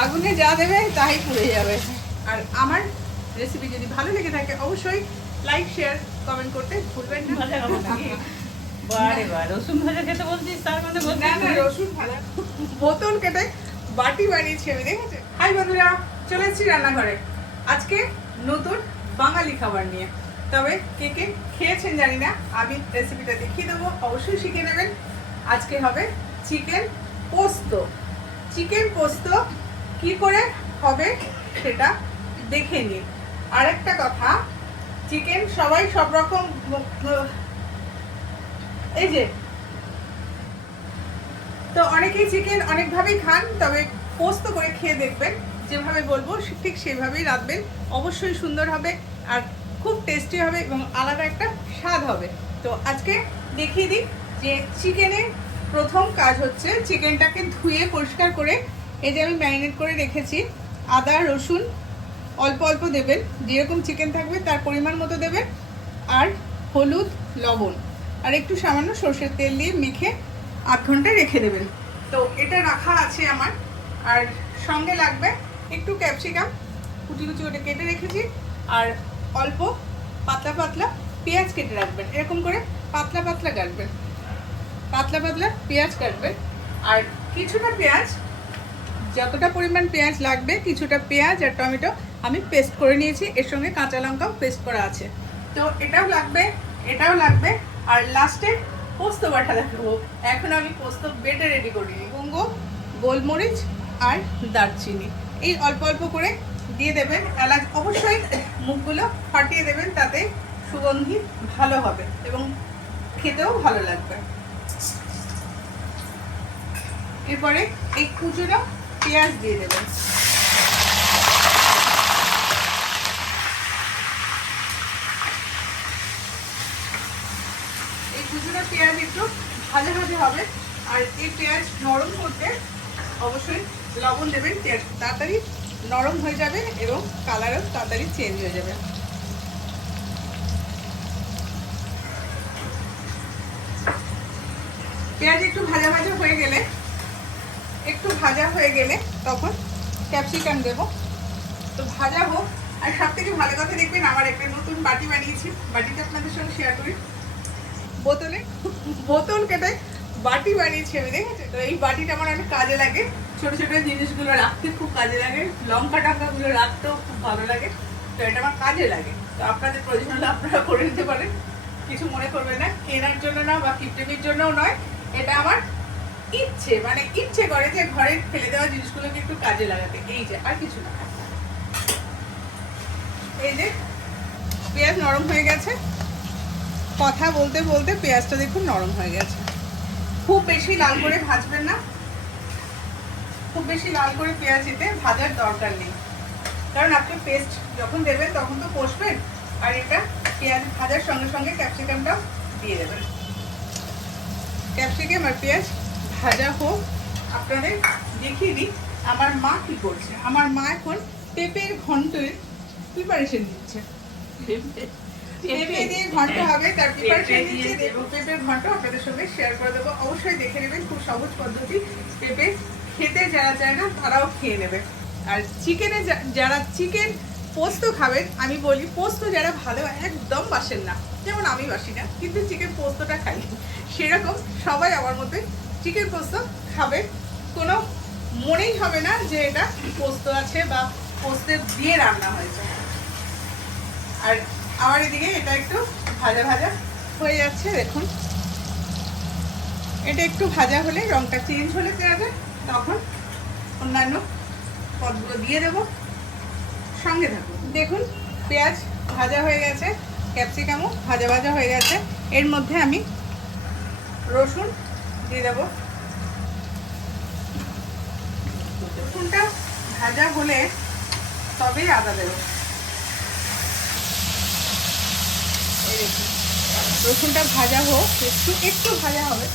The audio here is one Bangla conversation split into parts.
আগুনে যা দেবে তাই পুড়ে যাবে। আর আমার রেসিপি যদি ভালো লেগে থাকে অবশ্যই লাইক শেয়ার কমেন্ট করতে ভুলবেন না। বারে বার রসুন ভাজা খেতে বলছিস, তার মানে না না, রসুন ভাজা বোতল কেটে বাটি বানিয়েছি আমি, দেখেছে? হাই বন্ধুরা, চলে এসেছি রান্নাঘরে আজকে নতুন বাঙালি খাবার নিয়ে। তবে কে কে খেয়েছেন জানি না, আমি রেসিপিটা দেখিয়ে দেবো, অবশ্যই শিখে নেবেন। আজকে হবে চিকেন পোস্ত। চিকেন পোস্ত কি করে হবে সেটা দেখে নিন। আর একটা কথা, চিকেন সবাই সব রকম, এই যে তো অনেকেই চিকেন অনেকভাবেই খান, তবে পোস্ত করে খেয়ে দেখবেন, যেভাবে বলবো ঠিক সেভাবেই রাঁধবেন, অবশ্যই সুন্দর হবে আর খুব টেস্টি হবে এবং আলাদা একটা স্বাদ হবে। তো আজকে দেখিয়ে দিই যে চিকেনের প্রথম কাজ হচ্ছে চিকেনটাকে ধুয়ে পরিষ্কার করে, এই যে আমি ম্যারিনেট করে রেখেছি, আদা রসুন অল্প অল্প দেবেন, যেরকম চিকেন থাকবে তার পরিমাণ মতো দেবেন, আর হলুদ লবণ আর একটু সামান্য সর্ষের তেল দিয়ে মেখে আধ ঘন্টা রেখে দেবেন। তো এটা রাখা আছে আমার। আর সঙ্গে লাগবে একটু ক্যাপসিকাম কুচি কুচি ওটা কেটে রেখেছি, আর অল্প পাতলা পাতলা পেঁয়াজ কেটে রাখবেন, এরকম করে পাতলা পাতলা কাটবেন, পাতলা পাতলা পেঁয়াজ কাটবেন। আর কিছুটা পেঁয়াজ, যতটা পরিমাণ পেঁয়াজ লাগবে কিছুটা পেঁয়াজ আর টমেটো আমি পেস্ট করে নিয়েছি, এর সঙ্গে কাঁচা লঙ্কাও পেস্ট করা আছে। তো এটাও লাগবে, এটাও লাগবে। আর লাস্টে পোস্ত বাটা দেখাবো। এখন আমি পোস্ত বেটে রেডি করি। লবঙ্গ, গোলমরিচ আর দারচিনি এই অল্প অল্প করে দিয়ে দেবেন। এলাচ অবশ্যই মুখগুলো ফাটিয়ে দেবেন, তাতে সুগন্ধি ভালো হবে এবং খেতেও ভালো লাগবে। এরপরে এই কুচুনো পেঁয়াজ দিয়ে দেবেন। এই কুচুনো পেঁয়াজ একটু ভাজা ভাজা হবে, আর এই পেঁয়াজ নরম করতে অবশ্যই লবণ দেবেন, তাড়াতাড়ি নরম হয়ে যাবে এবং কালারও তাড়াতাড়ি চেঞ্জ হয়ে যাবে। পেঁয়াজ একটু ভাজা ভাজা হয়ে গেলে, একটু ভাজা হয়ে গেলে তখন ক্যাপসিকাম দেব। তো ভাজা হোক। আর সব থেকে ভালো কথা, দেখবেন আমার একটা নতুন বাটি বানিয়েছি, বাটিটা আপনাদের সঙ্গে শেয়ার করি। বোতলে বোতল কেটে বাটি বানিয়েছি আমি, দেখেছি? তো এই বাটিটা আমার অনেক কাজে লাগে, ছোট ছোট জিনিসগুলো রাখতে খুব কাজে লাগে, লঙ্কা টাঙ্কাগুলো রাখতেও খুব ভালো লাগে। তো এটা আমার কাজে লাগে। তো আপনাদের প্রয়োজন হলে আপনারা করে নিতে পারেন, কিছু মনে করবেন না, কেনার জন্য না বা কিপটেমির জন্যও নয়, এটা আমার ইচ্ছে, মানে ইচ্ছে করে যে ঘরে ফেলে দেওয়া জিনিসগুলোকে একটু কাজে লাগাতে, এই যে, আর কিছু না। এই যে পেঁয়াজ নরম হয়ে গেছে, কথা বলতে বলতে পেঁয়াজটা দেখুন নরম হয়ে গেছে। খুব বেশি লাল করে ভাজবেন না, খুব বেশি লাল করে পেঁয়াজ এতে ভাজার দরকার নেই, কারণ আপনি পেস্ট যখন দেবেন তখন তো কষবেন, আর এটা পেঁয়াজ ভাজার সঙ্গে সঙ্গে ক্যাপসিকামটাও দিয়ে দেবেন। ক্যাপসিকাম আর পেঁয়াজ ভাজা হোক। আপনাদের দেখিয়ে দিই আমার মা কি করছে। আমার মা এখন পেঁপের ঘন্টের প্রিপারেশন দিচ্ছে। পেঁপে দিয়ে ঘন্ট হবে, তার প্রিপারেশন দিচ্ছে। পেঁপের ঘন্ট আপনাদের সঙ্গে শেয়ার করে দেবো, অবশ্যই দেখে নেবেন, খুব সহজ পদ্ধতি। পেঁপে খেতে যারা চায় না তারাও খেয়ে নেবে। আর চিকেনে যারা চিকেন পোস্ত খাবেন, আমি বলি পোস্ত যারা ভালো একদম বাসেন না, যেমন আমি বাসি না, কিন্তু চিকেন পোস্তটা খাই, সেরকম সবাই আমার মতে চিকেন পোস্ত খাবে। কোনো মনেই হবে না যে এটা পোস্ত আছে বা পোস্তের দিয়ে রান্না হয়েছে। আর আমার এদিকে এটা একটু ভাজা ভাজা হয়ে যাচ্ছে, দেখুন। এটা একটু ভাজা হলে, রংটা চেঞ্জ হলে পেঁয়াজের, তখন অন্যান্য পদগুলো দিয়ে দেবো, সঙ্গে থাকুন। দেখুন পেঁয়াজ ভাজা হয়ে গেছে, ক্যাপসিকামও ভাজা ভাজা হয়ে গেছে। এর মধ্যে আমি রসুন দিয়ে দেবো। রসুনটা ভাজা হলে তবেই আদা দেবো। এই দেখুন রসুনটা ভাজা হোক, একটু একটু ভাজা হবে,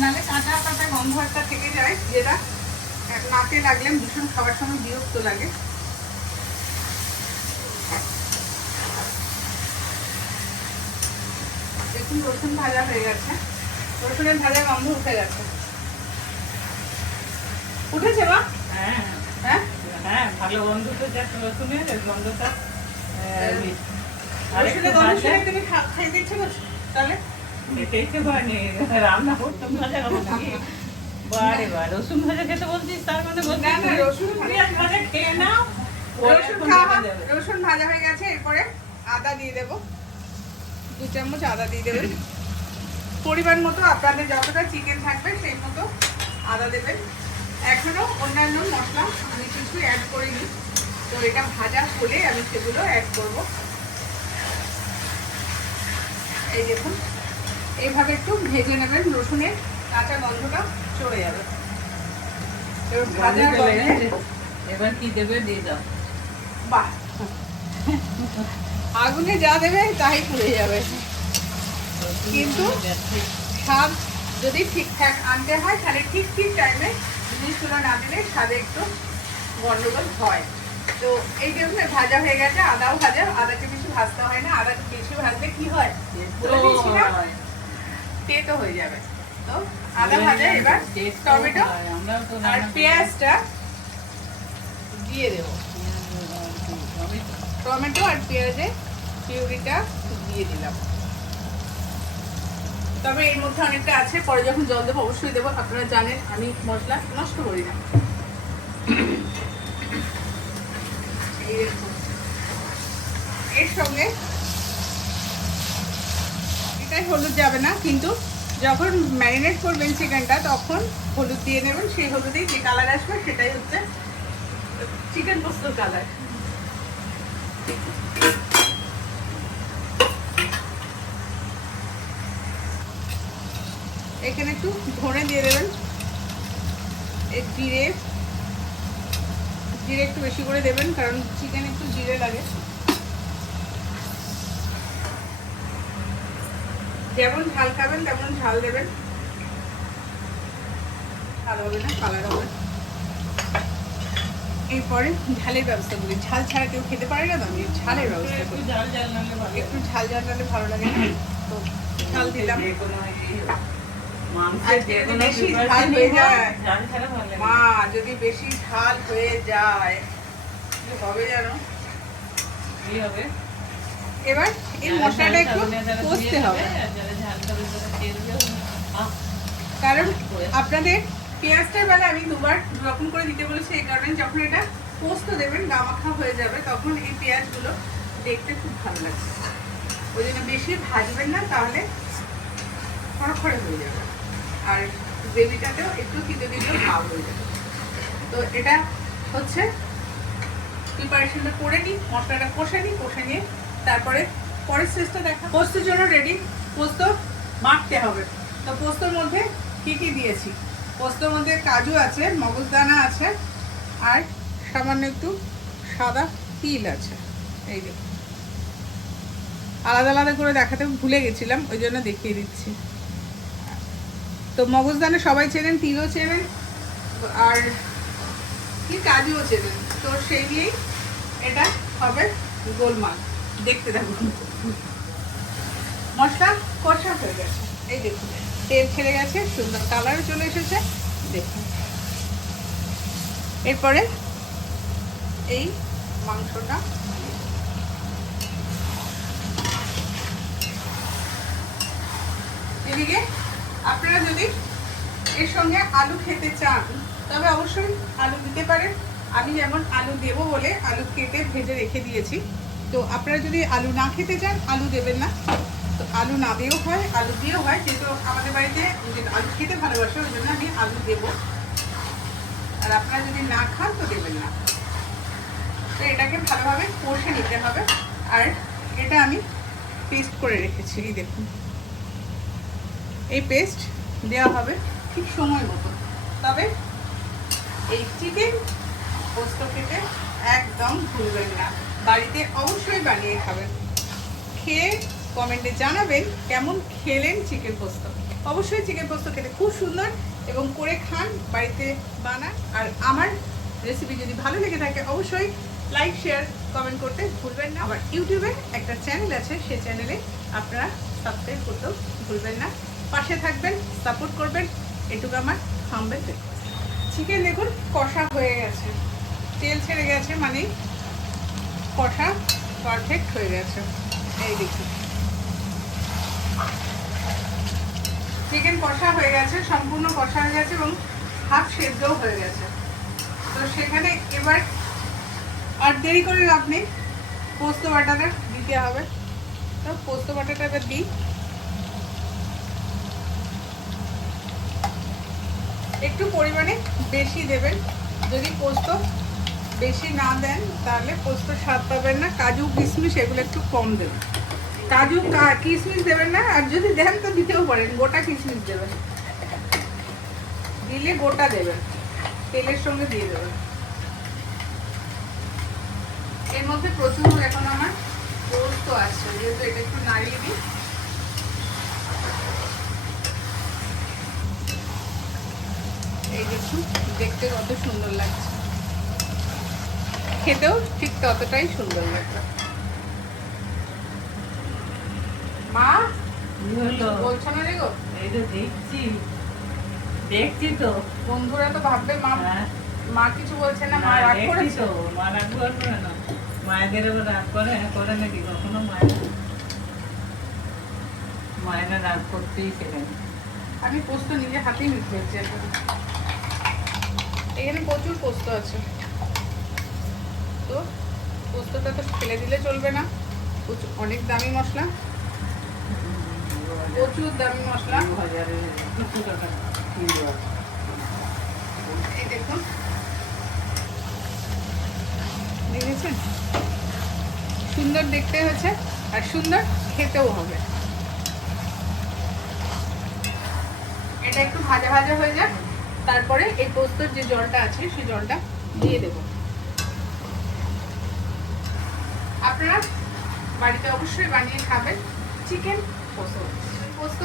নাহলে কাঁচা কাঁচা গন্ধ একটা থেকে যায়, যেটা নাকে লাগলে ভীষণ খাবার সময় বিরক্ত লাগে। দেখুন রসুন ভাজা হয়ে গেছে, রসুনের ভাজা গন্ধ উঠে গেছে। উঠেছে মা? হ্যাঁ হ্যাঁ হ্যাঁ, ভালো গন্ধ তো যাচ্ছে রসুনের গন্ধটা। আর একটু রসুনের গন্ধ ভাজা শুনে তুমি খাইতে ইচ্ছে করছো তাহলে? খেতেই তো পারিনি, রান্না করতাম ভাজা খাবো নাকি? বারে বার রসুন ভাজা খেতে বলছিস, তার মানে বলছিস না, না, তুমি রসুন ভাজা- পেঁয়াজ ভাজা খেয়ে নাও, পরে রসুন এখন খাওয়া লেগে যাবে। রসুন ভাজা হয়ে গেছে, এরপরে আদা দিয়ে দেবো, 2 চামচ আদা দিয়ে দেবেন। পরিমাণ মতো আপনাদের যতটা চিকেন থাকবে সেই মতো আদা দেবেন। এখনো অন্যান্য মশলা আমি কিছু অ্যাড করিনি, তো এটা ভাজা হলে আমি সেগুলো অ্যাড করব। এই দেখুন, এইভাবে একটু ভেজে নেবেন, রসুনের কাঁচা গন্ধটা চলে যাবে। এবার ভাজা গন্ধ চলে গন্ধে গেছে। এবার কি দেবে দিয়ে দাও। বাহ, আগুনে যা দেবে তাই পুড়ে যাবে। কিন্তু স্বাদ যদি ঠিকঠাক আনতে হয় তাহলে ঠিক ঠিক টাইমে জিনিসগুলো না দিলে স্বাদে একটু গন্ডগোল হয়। তো এই দেখুন ভাজা হয়ে গেছে, আদাও ভাজা, আদাকে বেশি ভাজতে হয় না, আদাকে বেশি ভাজলে কি হয় বলে দিচ্ছি না, তেতো হয়ে যাবে। তো আদা ভাজা, এবার টমেটো আমরাও তো আর পেঁয়াজটা দিয়ে দেবো। টমেটো আর পেঁয়াজের পিউরিটা দিয়ে দিলাম। তবে এর মধ্যে অনেকটা আছে, পরে যখন জল দেবো অবশ্যই দেবো। আপনারা জানেন আমি মশলা নষ্ট করি না। এই দেখুন, এর সঙ্গে এটাই হলুদ যাবে না, কিন্তু যখন ম্যারিনেট করবেন চিকেনটা তখন হলুদ দিয়ে নেবেন। সেই হলুদেই যে কালার আসবে সেটাই হচ্ছে চিকেন পোস্তর কালার। এখানে একটু ধনে দিয়ে দেবেন, জিরে একটু বেশি করে দেবেন, কারণ চিকেন একটু জিরে লাগে। যেমন ঝাল খাবেন তেমন ঝাল দেবেন, ঝাল হবে না, কালার হবে। এরপরে ঝালের ব্যবস্থা করি, ঝাল ছাড়া কেউ খেতে পারে না, তো আমি ঝালের ব্যবস্থা একটু করি। ঝাল ঝাল নাহলে ভালো। একটু ঝাল ঝাল নাহলে ভালো লাগে না, তো ঝাল দিলাম। যে কোনো মাংসের আর যে যদি কোনো বেশি ঝাল preparation হয়ে হোক, যায়, ঝাল ছাড়া ভালো লাগে না। মা যদি বেশি ঝাল হয়ে যায় কি হবে জানো? কি হবে? এবার এই যারা মশলাটা ঝাল একটু খাবে না তারা কষতে দিয়ে হবে, দেবে, আর যারা ঝাল খাবে তারা তেল দিয়ে আহ, কারণ আপনাদের পেঁয়াজটার বেলা আমি দুবার রকম করে দিতে বলেছি। এই কারণে যখন এটা পোস্ত দেবেন গামাখা হয়ে যাবে, তখন এই পেঁয়াজগুলো দেখতে খুব ভালো লাগবে। ওই জন্য বেশি ভাজবেন না, তাহলে খড়খড়ে হয়ে যাবে, আর গ্রেভিটাতেও একটু তিতো তিতো ভাব হয়ে যাবে। তো এটা হচ্ছে প্রিপারেশনটা করে নিই, মশলাটা কষে নিয়ে তারপরে পরের স্টেজটা দেখা। পোস্তর জন্য রেডি, পোস্ত মাখতে হবে। তো পোস্তর মধ্যে কি কি দিয়েছি? পোস্তর মধ্যে কাজু আছে, মগজদানা আছে, আর সামান্য একটু সাদা তিল আছে। এই দেখুন, আলাদা আলাদা করে দেখাতে ভুলে গেছিলাম, ওই জন্য দেখিয়ে দিচ্ছি। তো মগজদানা সবাই চেনেন, তিলও চেনেন, আর কি কাজুও চেনেন। তো সেই নিয়েই এটা হবে গোলমাল। দেখতে থাকুন। মশলা কষা হয়ে গেছে, এই দেখুন তেল ছেড়ে গেছে, সুন্দর কালারও চলে এসেছে, দেখুন। এরপরে এই মাংসটা এদিকে আপনারা যদি এর সঙ্গে আলু খেতে চান তবে অবশ্যই আলু দিতে পারেন। আমি যেমন আলু দেবো বলে আলু কেটে ভেজে রেখে দিয়েছি। তো আপনারা যদি আলু না খেতে চান আলু দেবেন না, তো আলু না দিয়েও হয়, আলু দিয়েও হয়, যেহেতু আমাদের বাড়িতে আলু খেতে ভালোবাসে ওই জন্য আমি আলু দেবো। আর আপনারা যদি না খান তো দেবেন না। তো এটাকে ভালোভাবে কষে নিতে হবে। আর এটা আমি পেস্ট করে রেখেছি, এই দেখুন। এই পেস্ট দেওয়া হবে ঠিক সময় মতো। তবে এই চিকেন পোস্ত খেতে একদম ভুলবেন না, বাড়িতে অবশ্যই বানিয়ে খাবেন। খেয়ে কমেন্টে জানাবেন কেমন খেলেন চিকেন পোস্ত। অবশ্যই চিকেন পোস্ত খেতে খুব সুন্দর, এবং করে খান, বাড়িতে বানান। আর আমার রেসিপি যদি ভালো লেগে থাকে অবশ্যই লাইক শেয়ার কমেন্ট করতে ভুলবেন না। আবার ইউটিউবে একটা চ্যানেল আছে, সেই চ্যানেলে আপনারা সাবস্ক্রাইব করতেও ভুলবেন না। পাশে থাকবেন, সাপোর্ট করবেন, এটুকু আমার হাম্বেল রিকোয়েস্ট। চিকেন দেখুন কষা হয়ে গেছে, তেল ছেড়ে গেছে, মানে কষা পারফেক্ট হয়ে গেছে। এই দেখুন চিকেন কষা হয়ে গেছে, সম্পূর্ণ কষা হয়ে গেছে এবং হাফ সেদ্ধও হয়ে গেছে। তো সেখানে এবার আর দেরি করে লাভ নেই, পোস্ত বাটাটা দিতে হবে। তো পোস্ত বাটাটা এবার দিই। একটু পরিমাণে বেশি দেবেন, যদি পোস্ত বেশি না দেন তাহলে পোস্ত স্বাদ পাবেন না। কাজু কিশমিশ এগুলো একটু কম দেবেন, কাজু কিশমিশ দেবেন না, আর যদি দেন তো দিতেও পারেন, গোটা কিশমিশ দেবেন, দিলে গোটা দেবেন, তেলের সঙ্গে দিয়ে দেবেন। এর মধ্যে প্রচুর এখন আমার পোস্ত আছে, যেহেতু এটা একটু নাড়িয়ে দিই। এই দেখুন দেখতে কত সুন্দর লাগছে, খেতেও ঠিক ততটাই সুন্দর লাগবে। মা কি হলো? বলছো না রে গো? এই তো দেখছি, দেখছি তো। বন্ধুরা তো ভাববে মা হ্যাঁ, মা কিছু বলছে না, মা না, রাগ দেখছি করেছে। তো। মা রাগ করবে না, মায়েদের আবার রাগ করে নাকি কখনো? মায়েরা রাগ করতেই শেখেন। আমি পোস্ত নিজে হাতেই মিশিয়েছি এখন। এখানে প্রচুর পোস্ত আছে, তো পোস্তটা তো ফেলে দিলে চলবে না, অনেক দামি মশলা, প্রচুর দামি মশলা। এই দেখুন দেখেছেন, সুন্দর দেখতে হয়েছে আর সুন্দর খেতেও হবে। এটা একটু ভাজা ভাজা হয়ে যাক, তারপরে এই পোস্তর যে জলটা আছে সেই জলটা দিয়ে দেব। আপনারা বাড়িতে অবশ্যই বানিয়ে খাবেন চিকেন পোস্ত,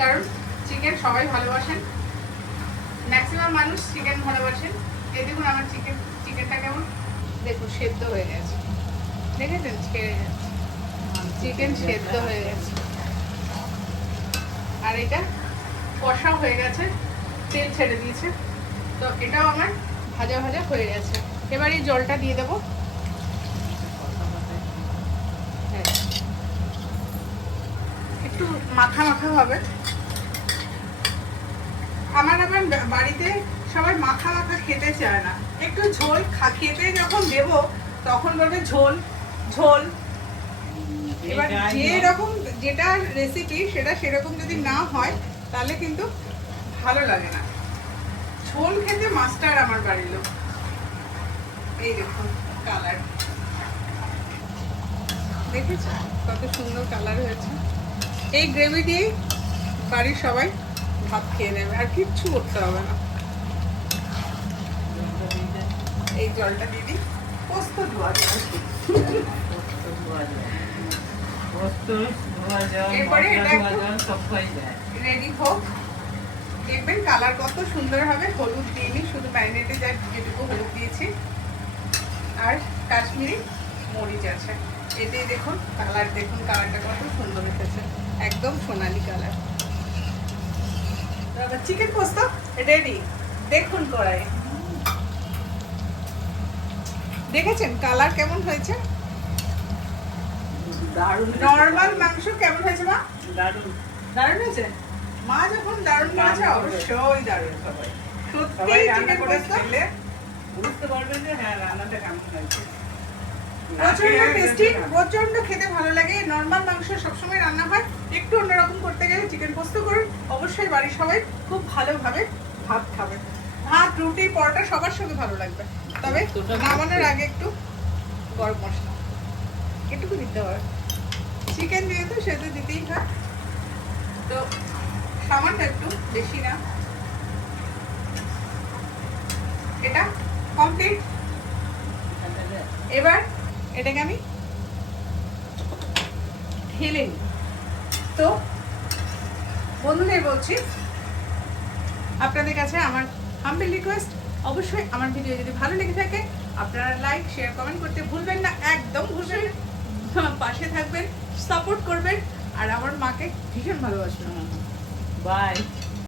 কারণ চিকেন সবাই ভালোবাসেন, ম্যাক্সিমাম মানুষ চিকেন ভালোবাসেন। এই দেখুন আমার চিকেনটা কেমন দেখুন সেদ্ধ হয়ে গেছে, দেখেছেন ছেড়ে যাচ্ছে, চিকেন সেদ্ধ হয়ে গেছে। আর এটা কষা হয়ে গেছে, তেল ছেড়ে দিয়েছে, তো এটাও আমার ভাজা ভাজা হয়ে গেছে। এবার এই জলটা দিয়ে দেবো। হ্যাঁ, একটু মাখা মাখা হবে। আমার আবার বাড়িতে সবাই মাখা মাখা খেতে চায় না, একটু ঝোল খেতে যখন দেব তখন বলবে ঝোল ঝোল। এবার যেরকম যেটা রেসিপি সেটা সেরকম যদি না হয় তাহলে কিন্তু ভালো লাগে না। ঝোল খেতে মাস্টার আমার বাড়ির লোক। এই দেখুন কালার, দেখেছো কত সুন্দর কালার হয়েছে। এই গ্রেভি দিয়েই বাড়ির সবাই ভাত খেয়ে নেবে, আর কিচ্ছু করতে হবে না। এই জলটা দিদি পোস্ত ধোয়া জল, এরপরে এটা একটু রেডি হোক, দেখবেন কালার কত সুন্দর হবে। হলুদ দিইনি, শুধু ম্যারিনেটে যেটুকু হলুদ দিয়েছি আর কাশ্মীরি মরিচ আছে। এতে দেখুন কালার, দেখুন কালারটা কত সুন্দর এসেছে, একদম সোনালি কালার। চিকেন পোস্ত রেডি, দেখুন কড়াই, দেখেছেন কালার কেমন হয়েছে? দারুণ। নরমাল মাংস কেমন হয়েছে মা? দারুণ। দারুণ হয়েছে। মা যখন দারুণ করেছে অবশ্যই দারুণ। সত্যি চিকেন পোস্ত বুঝতে পারবেন যে হ্যাঁ রান্নাটা কেমন হয়েছে। প্রচন্ড টেস্টি, প্রচন্ড খেতে ভালো লাগে। নরমাল মাংস সবসময় রান্না হয়, একটু অন্যরকম করতে গেলে চিকেন পোস্ত করুন, অবশ্যই বাড়ির সবাই খুব ভালোভাবে ভাত খাবে। ভাত, রুটি, পরোটা সবার সঙ্গে ভালো লাগবে। তবে নামানোর আগে একটু গরম মশলা এটুকু দিতে হবে, চিকেন যেহেতু সেহেতু দিতেই হয়, তো সামান্য একটু, বেশি না। এটা কমপ্লিট। এবার এটাকে আমি ঢেলে নিই। তো বন্ধুদের বলছি, আপনাদের কাছে আমার হাম্বল রিকোয়েস্ট, অবশ্যই আমার ভিডিও যদি ভালো লেগে থাকে আপনারা লাইক শেয়ার কমেন্ট করতে ভুলবেন না, একদম ভুলবেন না। পাশে থাকবেন, সাপোর্ট করবেন, আর আমার মাকে ভীষণ ভালোবাসবেন। বাই।